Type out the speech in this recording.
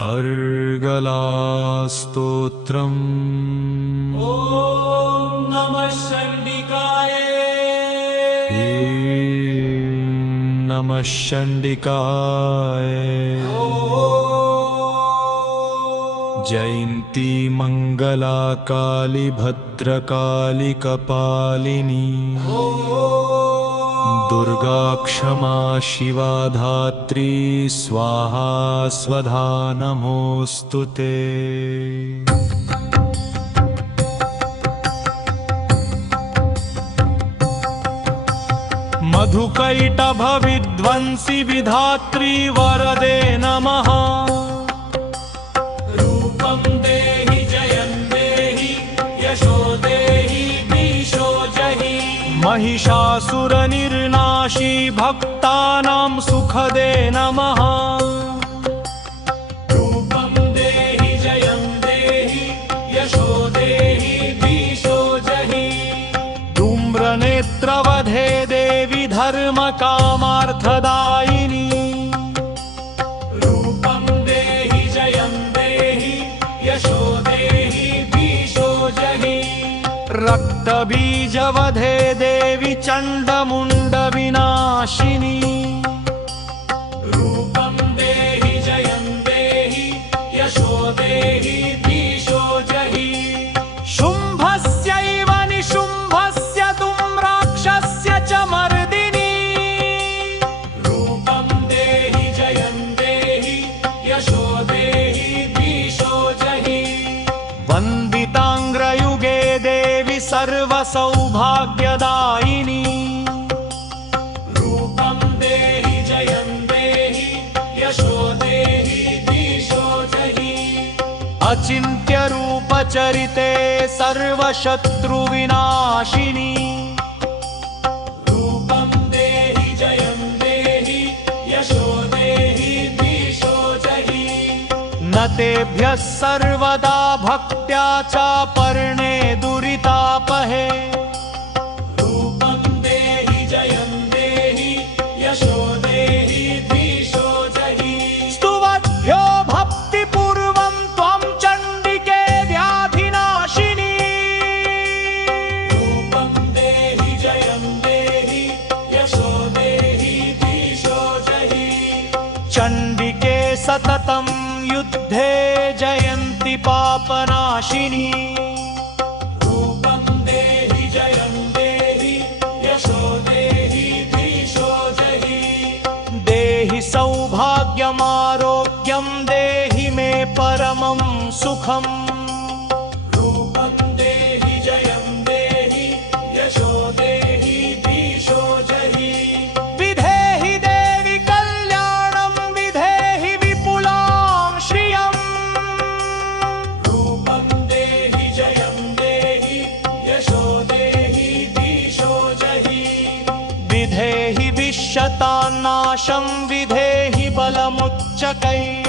अर्गलास्तोत्रम्। ॐ नमः चण्डिकाय। नमः चण्डिकाय। जयन्ती मंगला काली भद्रकाली कपालिनी। दुर्गा क्षमा शिवा धात्री स्वाहा स्वधा नमोस्तुते। मधुकैटभ विध्वंसी विधात्री वरदे नमः। रूपं देहि जयं देहि यशो देहि धीशो जहि। महिषासुरनिर्नाशी भक्तानां सुखदे नमः। रूपं देहि जयं देहि यशो देहि धीशो जहि। धूम्रनेत्रवधे देवी धर्मकामार्थदायिनी। रूपं देहि जयं देहि यशो देहि धीशो जहि। रक्तबीजवधे देवी चण्डमुण्डविनाशिनी। रूपं देहि जयं देहि यशो देहि धीशो जहि। शुम्भस्यैव निशुम्भस्य धूम्राक्षस्य च मर्दिनी। रूपं देहि जयं देहि यशो देहि धीशो जहि। वन्दिताङ्ग्रयुगे देवी सर्वसौभाग्यदायिनी। रूपं देहि जयं देहि यशो देहि धीशो जहि। अचिन्त्यरूपचरिते सर्वशत्रुविनाशिनी। रूपं देहि जयं देहि यशो देहि धीशो जहि। न तेभ्यः सर्वदा भक्त्या चापर्णे दुरितापहे। रूपं देहि जयं देहि यशो देहि धीशो जहि। स्तुवद्भ्यो भक्तिपूर्वं त्वं चण्डिके व्याधिनाशिनी। रूपं देहि जयं देहि यशो देहि धीशो जहि। चण्डिके सततं युद्धे जयन्ति पापनाशिनी। रूपं देहि जयं देहि यशो देहि धीशो जहि। देहि सौभाग्यमारोग्यं देहि मे परमं सुखम्। रूपं देहि जयं देहि यशो देहि धीशो जहि। विधेहि देवि कल्याणं विधेहि विपुलां श्रियम्। रूपं देहि जयं देहि यशो देहि धीशो जहि। विधेहि विश्यतान्नाशं विधेहि बलमुच्चकैः।